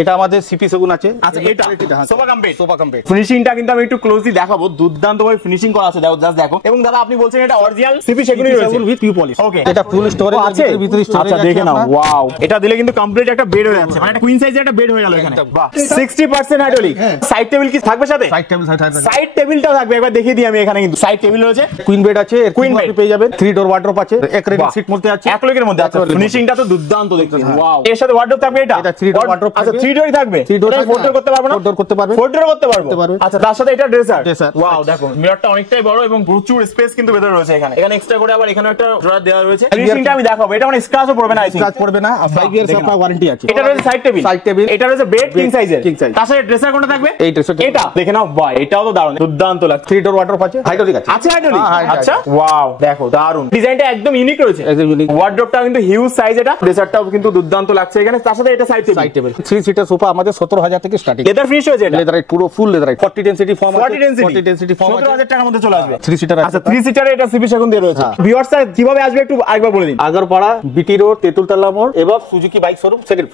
এটা আমাদের সিপি সেগুন আছে। আচ্ছা, এটা sofa cum bed. Sofa cum bed. ফিনিশিংটা কিন্তু আমি একটু ক্লোজলি দেখাবো, দুর্দান্ত ভাবে ফিনিশিং করা আছে, দেখো জাস্ট দেখো। এবং দাদা আপনি বলছেন এটা অরিজিনাল সিপি সেগুনই রয়েছে উইথ পিউ পলিশ। ওকে, এটা ফুল স্টোরেজ আছে ভিতরে স্টোরেজ আচ্ছা দেখে নাও, ওয়াও, এটা দিলে কিন্তু কমপ্লিট একটা বেড হয়ে যাচ্ছে, মানে একটা কুইন সাইজের একটা বেড হয়ে গেল এখানে। বাহ, 60% হাইড্রোলিক। সাইড টেবিল কি থাকবে সাথে? সাইড টেবিল সাইড টেবিলটা থাকবে, একবার দেখিয়ে দিই আমি। এখানে কিন্তু সাইড টেবিল রয়েছে, কুইন বেড আছে, কুইন বেড পেয়ে যাবেন, 3 ডোর ওয়ার্ডরোব আছে, এক রেডিং সিট মধ্যে আছে, এক লোকের মধ্যে আছে। ফিনিশিংটা তো দুর্দান্ত দেখতে, ওয়াও। এর সাথে ওয়ার্ডরোব থাকবে, এটা 3 ডোর ওয়ার্ডরোব। আচ্ছা 3 ডোরই থাকবে, 3 ডোর 4 ডোর করতে পারবো না? 4 ডোর করতে পারবে, 4 ডোর করতে পারবো। আচ্ছা, তার সাথে এটা ড্রেসার, ড্রেসার। ওয়াও, দেখো মিররটা অনেকটাই বড় এবং প্রচুর স্পেস কিন্তু ভেতরে রয়েছে। এখানে এক্সট্রা করে আবার এখানে একটা ড্রয়ার দেওয়া রয়েছে। ফিনিশিংটা আমি দেখাবো, এটা মানে স্ক্র্যাচও পড়বে না, কাজ পড়বে না, 5 ইয়ার্স আপনার ওয়ারেন্টি আছে। এটা রয়েছে সাইড টেবিল, এটা রয়েছে বেড কিং সাইজের। তার সাথে ড্রেসার কোনটা থাকবে? এই ড্রেসার। এটা দেখে নাও, বাহ, এটাও তো দারুণ, দুর্দান্ত লাগছে। 3 ডোর ওয়ার্ডরোব আছে, হাইড্রোলিক আছে। আচ্ছা হাইড্রোলিক, হ্যাঁ, আচ্ছা ওয়াও, দেখো দারুণ, ডিজাইনটা একদম ইউনিক রয়েছে, একদম ইউনিক। ওয়ার্ডরোবটা কিন্তু হিউজ সাইজ, এটা ড্রেসারটাও কিন্তু দুর্দান্ত লাগছে এখানে। তার সাথে এটা সাইড টেবিল। 3 সিটার সোফা আমাদের 17,000 থেকে স্টার্টিং। লেদার ফিনিশ হয়েছে এটা, লেদার পুরো ফুল লেদার, 40 ডেনসিটি ফর্ম আছে, 40 ডেনসিটি ফর্ম আছে, 17,000 টাকার মধ্যে চলে আসবে। 3 সিটার আছে। আচ্ছা 3 সিটারে এটা সিপি সেগুন দিয়ে রয়েছে। ভিউয়ার্সরা কিভাবে আসবে একটু আরেকবার বলে দিন। আগরপাড়া বিটি রোড, তেতুলতলা মোড় এবং Suzuki bike showroom, second floor.